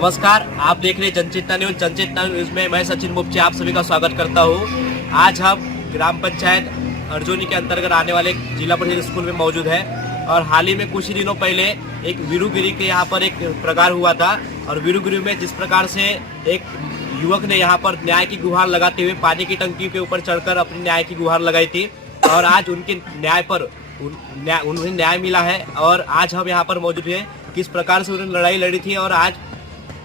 नमस्कार, आप देख रहे हैं जनचेतना न्यूज। जनचेतना न्यूज में मैं सचिन मुपचे आप सभी का स्वागत करता हूं। आज हम ग्राम पंचायत अर्जुनी के अंतर्गत आने वाले जिला परिषद स्कूल में मौजूद है और हाल ही में कुछ ही दिनों पहले एक वीरूगिरी के यहाँ पर एक प्रकार हुआ था और वीरूगिरी में जिस प्रकार से एक युवक ने यहाँ पर न्याय की गुहार लगाते हुए पानी की टंकी के ऊपर चढ़कर अपनी न्याय की गुहार लगाई थी और आज उनके न्याय पर उन्हें न्याय मिला है। और आज हम यहाँ पर मौजूद हैं, किस प्रकार से उन्होंने लड़ाई लड़ी थी और आज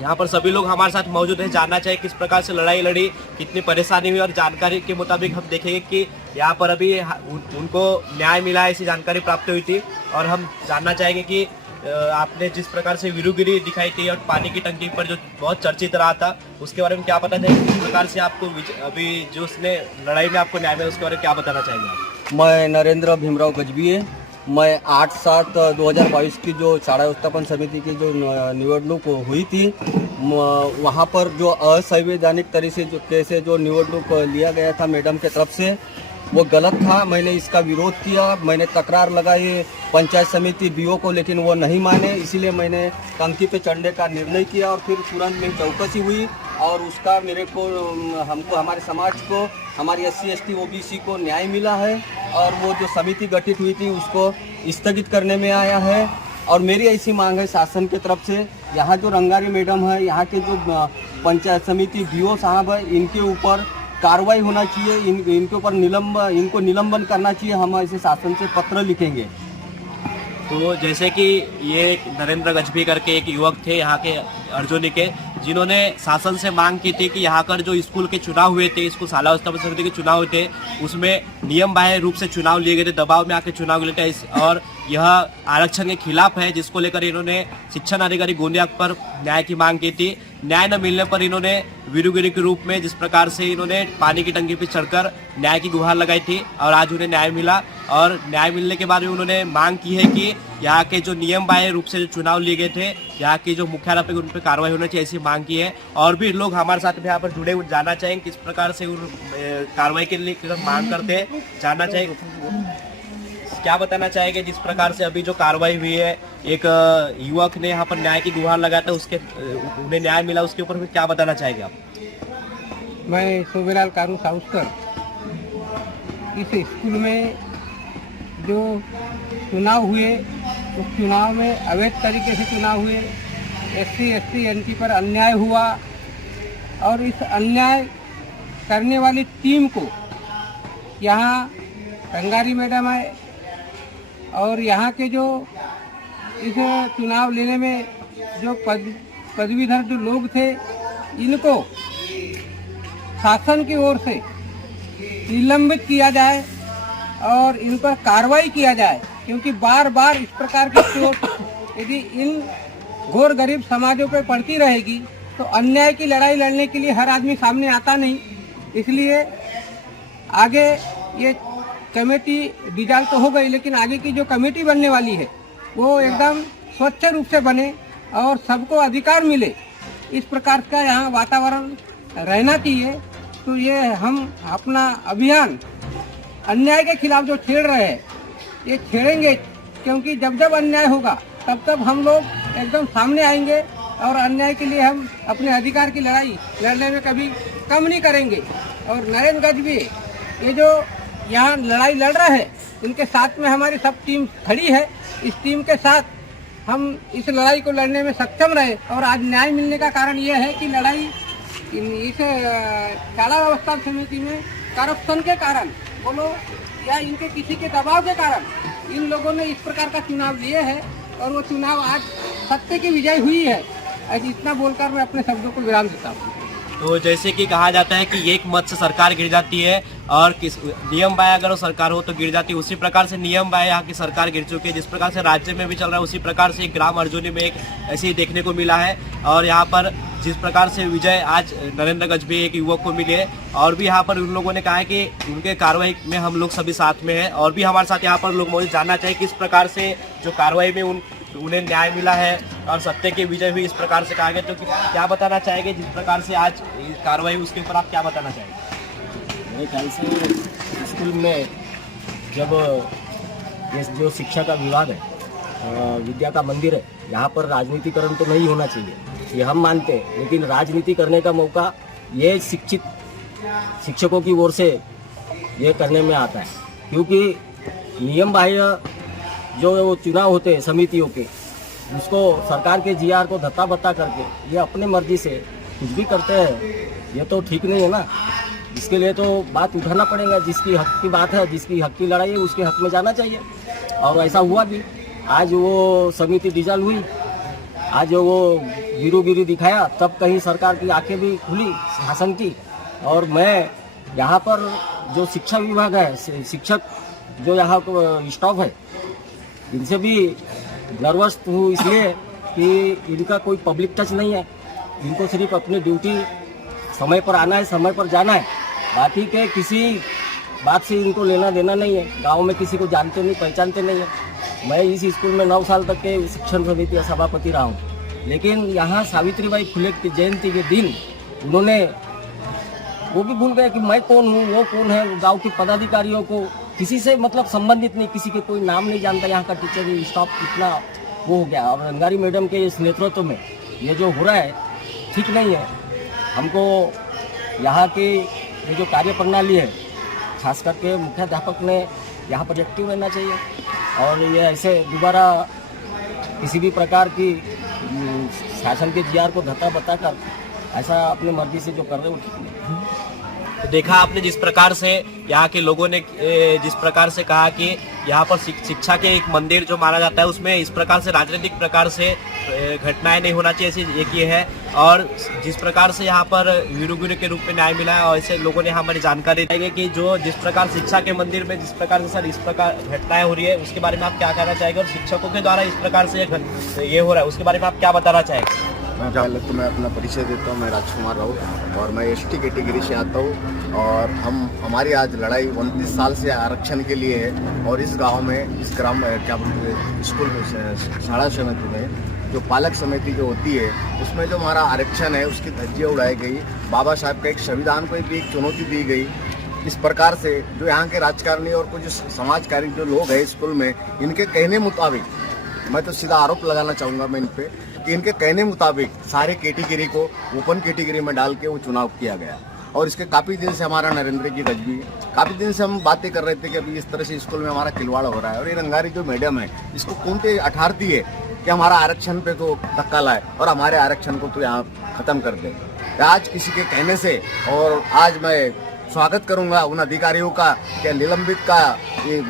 यहाँ पर सभी लोग हमारे साथ मौजूद हैं। जानना चाहिए किस प्रकार से लड़ाई लड़ी, कितनी परेशानी हुई और जानकारी के मुताबिक हम देखेंगे कि यहाँ पर अभी उनको न्याय मिला है, ऐसी जानकारी प्राप्त हुई थी। और हम जानना चाहेंगे कि आपने जिस प्रकार से वीरूगिरी दिखाई थी और पानी की टंकी पर जो बहुत चर्चित रहा था, उसके बारे में क्या पता है? किस प्रकार से आपको अभी जो उसने लड़ाई में आपको न्याय मिला उसके बारे में क्या बताना चाहेंगे आप? मैं नरेंद्र भीमराव गजबीये। मैं 8/7/2022 की जो शाळा व्यवस्थापन समिति की जो निवडणूक हुई थी, वहाँ पर जो असंवैधानिक तरीके से जो निवडणूक लिया गया था मैडम के तरफ से, वो गलत था। मैंने इसका विरोध किया, मैंने तकरार लगाई पंचायत समिति बीओ को, लेकिन वो नहीं माने। इसीलिए मैंने टंकी पे चढ़ने का निर्णय किया और फिर तुरंत में चौकसी हुई और उसका हमको हमारे समाज को, हमारी SC ST OBC को न्याय मिला है और वो जो समिति गठित हुई थी उसको स्थगित करने में आया है। और मेरी ऐसी मांग है शासन की तरफ से, यहाँ जो रंगारी मैडम है, यहाँ के जो पंचायत समिति बीओ साहब है, इनके ऊपर कार्रवाई होना चाहिए, इनके ऊपर इनको निलंबन करना चाहिए। हम ऐसे शासन से पत्र लिखेंगे। तो जैसे कि ये नरेंद्र गजबी करके एक युवक थे यहाँ के अर्जुनी के, जिन्होंने शासन से मांग की थी कि यहाँ कर जो स्कूल के चुनाव हुए थे, स्कूल शाला व्यवस्थापन समिति के चुनाव हुए थे, उसमें नियम बाह्य रूप से चुनाव लिए गए थे, दबाव में आके चुनाव लिए थे और यह आरक्षण के खिलाफ है, जिसको लेकर इन्होंने शिक्षण अधिकारी गोंदिया पर न्याय की मांग की थी। न्याय न मिलने पर इन्होंने वीरूगिरी के रूप में जिस प्रकार से इन्होंने पानी की टंकी पर चढ़कर न्याय की गुहार लगाई थी और आज उन्हें न्याय मिला। और न्याय मिलने के बाद उन्होंने मांग की है कि यहाँ के जो नियम बाह्य रूप से जो चुनाव लिए गए थे, यहाँ के जो मुख्यालय उन पर कार्रवाई होनी चाहिए, ऐसी मांग की है। और भी लोग हमारे साथ यहाँ पर जुड़े हुए, जानना चाहेंगे किस प्रकार से उन कार्रवाई के लिए मांग करते हैं, जानना चाहिए क्या बताना चाहेंगे जिस प्रकार से अभी जो कार्रवाई हुई है, एक युवक ने यहाँ पर न्याय की गुहार लगाया था, उसके उन्हें न्याय मिला, उसके ऊपर क्या बताना चाहेंगे आप? मैं शोभेलाल कारू साउस्कर, इस स्कूल में जो चुनाव हुए उस चुनाव में अवैध तरीके से चुनाव हुए, SC ST NT पर अन्याय हुआ और इस अन्याय करने वाली टीम को यहाँ रंगारी मैडम है और यहाँ के जो इस चुनाव लेने में जो पदवीधर जो लोग थे, इनको शासन की ओर से निलंबित किया जाए और इन पर कार्रवाई किया जाए, क्योंकि बार बार इस प्रकार की चोट यदि इन घोर गरीब समाजों पर पड़ती रहेगी तो अन्याय की लड़ाई लड़ने के लिए हर आदमी सामने आता नहीं। इसलिए आगे ये कमेटी डिजाल्व तो हो गई, लेकिन आगे की जो कमेटी बनने वाली है वो एकदम स्वच्छ रूप से बने और सबको अधिकार मिले, इस प्रकार का यहाँ वातावरण रहना चाहिए। तो ये हम अपना अभियान अन्याय के खिलाफ जो छेड़ रहे हैं, ये छेड़ेंगे, क्योंकि जब जब अन्याय होगा तब तब हम लोग एकदम सामने आएंगे और अन्याय के लिए हम अपने अधिकार की लड़ाई लड़ने में कभी कम नहीं करेंगे। और नरेंद्र गजबी ये जो यहाँ लड़ाई लड़ रहे हैं, इनके साथ में हमारी सब टीम खड़ी है। इस टीम के साथ हम इस लड़ाई को लड़ने में सक्षम रहे और आज न्याय मिलने का कारण ये है कि लड़ाई इस शाला व्यवस्था समिति में करप्शन के कारण बोलो या इनके किसी के दबाव के कारण इन लोगों ने इस प्रकार का चुनाव लिए है और वो चुनाव आज सत्य की विजय हुई है। आज इतना बोलकर मैं अपने शब्दों को विराम देता हूँ। तो जैसे कि कहा जाता है कि एक मत से सरकार गिर जाती है और किस नियम बाह्य अगर वो सरकार हो तो गिर जाती है, उसी प्रकार से नियम बाह्य यहाँ की सरकार गिर चुकी है। जिस प्रकार से राज्य में भी चल रहा है, उसी प्रकार से ग्राम अर्जुनी में एक ऐसे ही देखने को मिला है। और यहाँ पर जिस प्रकार से विजय आज नरेंद्र गजबी एक युवक को मिली है और भी यहाँ पर उन लोगों ने कहा है कि उनके कार्रवाई में हम लोग सभी साथ में हैं और भी हमारे साथ यहाँ पर लोग मौजूद, जानना चाहिए किस प्रकार से जो कार्रवाई में उन्हें न्याय मिला है और सत्य की विजय हुई, इस प्रकार से कहा गया। तो क्या बताना चाहेंगे जिस प्रकार से आज कार्रवाई, उसके ऊपर आप क्या बताना चाहेंगे? मेरे ख्याल से स्कूल में जब ये जो शिक्षा का विवाद है विद्या का मंदिर है, यहाँ पर राजनीतिकरण तो नहीं होना चाहिए, ये हम मानते हैं। लेकिन राजनीति करने का मौका ये शिक्षकों की ओर से ये करने में आता है, क्योंकि नियम बाह्य जो चुनाव होते हैं समितियों के, उसको सरकार के जीआर को धत्ता बत्ता करके ये अपने मर्जी से कुछ भी करते हैं, ये तो ठीक नहीं है ना। इसके लिए तो बात उठाना पड़ेगा, जिसकी हक की बात है, जिसकी हक की लड़ाई है, उसके हक में जाना चाहिए। और ऐसा हुआ भी, आज वो समिति डिजॉल्व हुई, आज वो गिरोगिरी दिखाया, तब कहीं सरकार की आंखें भी खुली शासन की। और मैं यहाँ पर जो शिक्षा विभाग है, शिक्षक जो यहाँ को स्टाफ है, इनसे भी नर्वस हूँ, इसलिए कि इनका कोई पब्लिक टच नहीं है। इनको सिर्फ अपनी ड्यूटी समय पर आना है, समय पर जाना है, बाकी के किसी बात से इनको लेना देना नहीं है। गांव में किसी को जानते नहीं, पहचानते नहीं है। मैं इस स्कूल में 9 साल तक के शिक्षण समिति का सभापति रहा हूँ, लेकिन यहाँ सावित्रीबाई फुले की जयंती के दिन उन्होंने वो भी भूल गए कि मैं कौन हूँ, वो कौन है। गांव के पदाधिकारियों को किसी से मतलब संबंधित नहीं, किसी के कोई नाम नहीं जानता। यहाँ का टीचर स्टाफ इतना वो हो गया। और रंगारी मैडम के इस नेतृत्व में ये जो हो रहा है ठीक नहीं है। हमको यहाँ की ये जो कार्य प्रणाली है, खास करके मुख्याध्यापक ने यहाँ पर एक्टिव रहना चाहिए। और ये ऐसे दोबारा किसी भी प्रकार की शासन के जीआर को धत्ता बताकर ऐसा अपनी मर्जी से जो कर रहे हैं वो ठीक नहीं। तो देखा आपने जिस प्रकार से यहाँ के लोगों ने जिस प्रकार से कहा कि यहाँ पर शिक्षा के एक मंदिर जो माना जाता है, उसमें इस प्रकार से राजनीतिक प्रकार से घटनाएं नहीं होना चाहिए, ऐसी एक ये है। और जिस प्रकार से यहाँ पर वीरुगिरी के रूप में न्याय मिला है, और ऐसे लोगों ने हमारी जानकारी दी है कि जो जिस प्रकार शिक्षा के मंदिर में जिस प्रकार से सर इस प्रकार घटनाएं हो रही है, उसके बारे में आप क्या कहना चाहेंगे? और शिक्षकों के द्वारा इस प्रकार से ये हो रहा है, उसके बारे में आप क्या बताना चाहेंगे? पहले तो मैं अपना परिचय देता हूँ। मैं राजकुमार राउत और मैं एसटी कैटेगरी से आता हूँ। और हमारी आज लड़ाई 29 साल से आरक्षण के लिए है। और इस गांव में, इस ग्राम क्या बोलते हैं, स्कूल में, शाला समिति में जो पालक समिति जो होती है, उसमें जो हमारा आरक्षण है उसकी धज्जियाँ उड़ाई गई। बाबा साहब का एक संविधान को भी एक चुनौती दी गई। इस प्रकार से जो यहाँ के राजकारणी और कुछ समाजकारी जो लोग हैं स्कूल में, इनके कहने मुताबिक, मैं तो सीधा आरोप लगाना चाहूँगा मैं इन पे, कि इनके कहने मुताबिक सारे कैटेगरी को ओपन कैटेगरी में डाल के वो चुनाव किया गया। और इसके काफ़ी दिन से हमारा नरेंद्र की गजबी, काफ़ी दिन से हम बातें कर रहे थे कि अभी इस तरह से स्कूल में हमारा खिलवाड़ हो रहा है। और ये रंगारी जो मैडम है, इसको कौन से अठारती है कि हमारा आरक्षण पे तो धक्का लाए और हमारे आरक्षण को तो यहाँ ख़त्म कर दे। आज किसी के कहने से, और आज मैं स्वागत करूँगा उन अधिकारियों का कि निलंबित का ये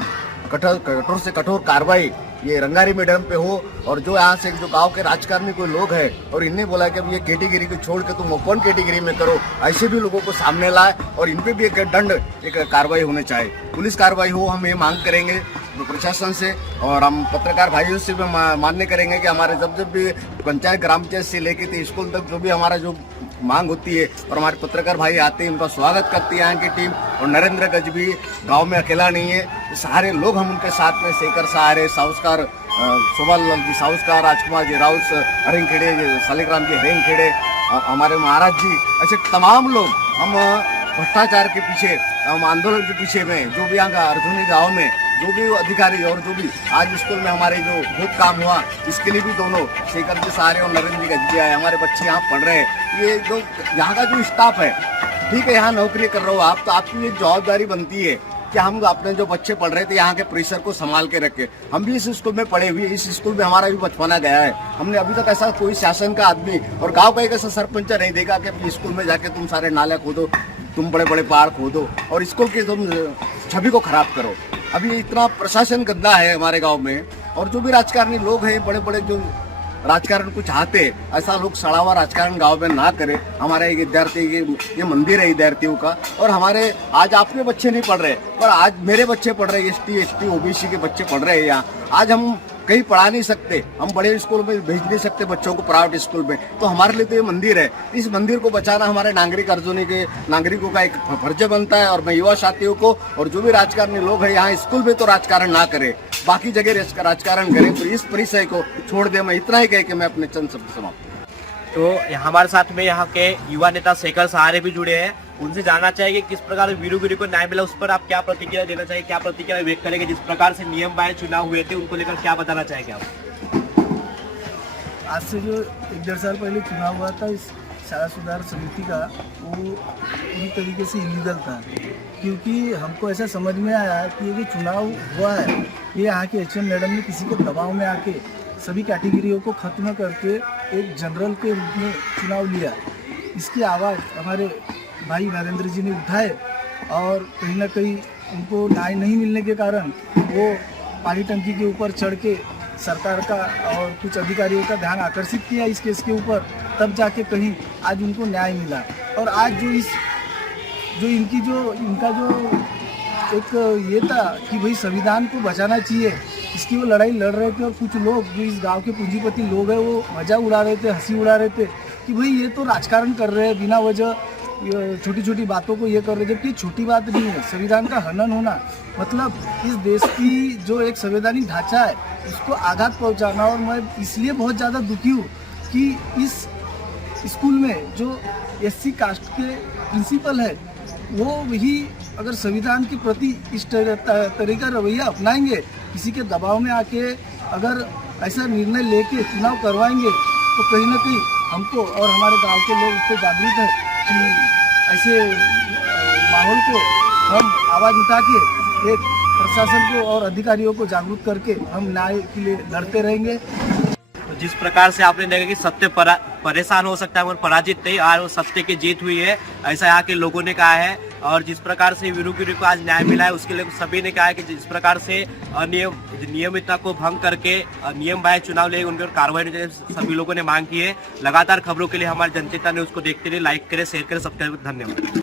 कठोर से कठोर कार्रवाई ये रंगारी मैडम पे हो। और जो यहाँ से जो गांव के राजकारणी कोई लोग हैं और इन्हें बोला कि अब ये कैटेगरी को छोड़ के तुम ओपन कैटेगरी में करो, ऐसे भी लोगों को सामने लाए और इन पे भी एक दंड, एक कार्रवाई होनी चाहिए, पुलिस कार्रवाई हो। हम ये मांग करेंगे प्रशासन से, और हम पत्रकार भाइयों से भी मान्य करेंगे कि हमारे जब भी पंचायत ग्राम पंचायत से लेके स्कूल तक जो भी हमारा जो मांग होती है और हमारे पत्रकार भाई आते हैं, उनका स्वागत करती है यहाँ की टीम। और नरेंद्र गजबी गांव में अकेला नहीं है, सारे लोग हम उनके साथ में, शेखर सहारे, साउस्कार, सोबाल जी साउस्कार, राजकुमार जी राउत, हरिंग खेड़े, सालिग्राम जी हरिंग खेड़े, हमारे महाराज जी, ऐसे तमाम लोग हम भ्रष्टाचार के पीछे, हम आंदोलन के पीछे में, जो भी यहाँ का अर्जुनी गाँव में जो भी अधिकारी और जो भी आज स्कूल में हमारे जो बहुत काम हुआ, इसके लिए भी दोनों शेखर जी सहारे और नरेंद्र जी गजबी आए। हमारे बच्चे यहाँ पढ़ रहे हैं। ये जो यहाँ का जो स्टाफ है, ठीक है, यहाँ नौकरी कर रहे हो आप, तो आपकी एक जवाबदारी बनती है कि हम अपने जो बच्चे पढ़ रहे थे यहाँ के परिसर को संभाल के रखे। हम भी इस स्कूल में पढ़े हुए, इस स्कूल में हमारा भी बचपना गया है। हमने अभी तक ऐसा कोई शासन का आदमी और गाँव का एक ऐसा सरपंच नहीं देखा कि स्कूल में जाके तुम सारे नाले खोदो, तुम बड़े बड़े पहाड़ खोदो और स्कूल की तुम छवि को खराब करो। अभी इतना प्रशासन गंदा है हमारे गांव में। और जो भी राजकारणी लोग हैं, बड़े बड़े जो राजकारण को चाहते, ऐसा लोग सड़ावा राजकारण गांव में ना करे। हमारे विद्यार्थी ये मंदिर है विद्यार्थियों का। और हमारे आज आपके बच्चे नहीं पढ़ रहे, पर आज मेरे बच्चे पढ़ रहे, एसटी ओबीसी के बच्चे पढ़ रहे हैं यहाँ। आज हम कहीं पढ़ा नहीं सकते, हम बड़े स्कूल में भेज नहीं सकते बच्चों को, प्राइवेट स्कूल में। तो हमारे लिए तो ये मंदिर है, इस मंदिर को बचाना हमारे नागरिकों का एक फर्ज बनता है। और मैं युवा साथियों को और जो भी राजकारणी लोग हैं यहाँ स्कूल में तो राजकारण ना करे, बाकी जगह राजकारण करें, तो इस परिचय को छोड़ दे। मैं इतना ही कह के मैं अपने चंद शब्द समाप्त। तो हमारे साथ में यहाँ के युवा नेता शेखर सहारे भी जुड़े हैं। उनसे जानना चाहिए कि किस प्रकार वीरूगिरी को न्याय मिला, उस पर आप क्या प्रतिक्रिया देना चाहिए, क्या प्रतिक्रिया व्यक्त करेंगे। जिस प्रकार से नियम बाह्य चुनाव हुए थे उनको लेकर क्या बताना चाहेंगे आप? आज से जो 1-1.5 साल पहले चुनाव हुआ था इस शाला सुधार समिति का, वो पूरी तरीके से इलीगल था, क्योंकि हमको ऐसा समझ में आया कि ये जो चुनाव हुआ है ये यहाँ के एचएम मैडम ने किसी के दबाव में आके सभी कैटेगरियों को खत्म करके एक जनरल के रूप में चुनाव लिया। इसकी आवाज़ हमारे भाई नरेंद्र जी ने उठाए और कहीं ना कहीं उनको न्याय नहीं मिलने के कारण वो पानी टंकी के ऊपर चढ़ के सरकार का और कुछ अधिकारियों का ध्यान आकर्षित किया इस केस के ऊपर, तब जाके कहीं आज उनको न्याय मिला। और आज जो इनका जो एक ये था कि भाई संविधान को बचाना चाहिए, इसकी वो लड़ाई लड़ रहे थे। और कुछ लोग जो इस गांव के पूंजीपति लोग हैं वो मजाक उड़ा रहे थे, हंसी उड़ा रहे थे कि भाई ये तो राजकारण कर रहे हैं, बिना वजह छोटी छोटी बातों को ये कर रहे, जबकि छोटी बात नहीं है। संविधान का हनन होना मतलब इस देश की जो एक संवैधानिक ढांचा है उसको आघात पहुंचाना। और मैं इसलिए बहुत ज़्यादा दुखी हूँ कि इस स्कूल में जो SC कास्ट के प्रिंसिपल है वो वही अगर संविधान के प्रति इस तरह का रवैया अपनाएंगे, किसी के दबाव में आके अगर ऐसा निर्णय लेके चुनाव करवाएंगे तो कहीं ना कहीं हमको और हमारे गांव के लोग इससे जागरूक है कि ऐसे माहौल को हम आवाज़ उठा के एक प्रशासन को और अधिकारियों को जागरूक करके हम न्याय के लिए लड़ते रहेंगे। तो जिस प्रकार से आपने देखा कि सत्य परेशान हो सकता है और पराजित नहीं, और सत्य की जीत हुई है, ऐसा यहाँ के लोगों ने कहा है। और जिस प्रकार से वीरूगिरी को आज न्याय मिला है उसके लिए सभी ने कहा है कि जिस प्रकार से नियमितता को भंग करके नियम बाह्य चुनाव ले उनके ऊपर कार्रवाई सभी लोगों ने मांग की है। लगातार खबरों के लिए हमारे जनचेतना न्यूज़ को देखते रहिए, लाइक करें, शेयर करें, सब्सक्राइब करें। धन्यवाद।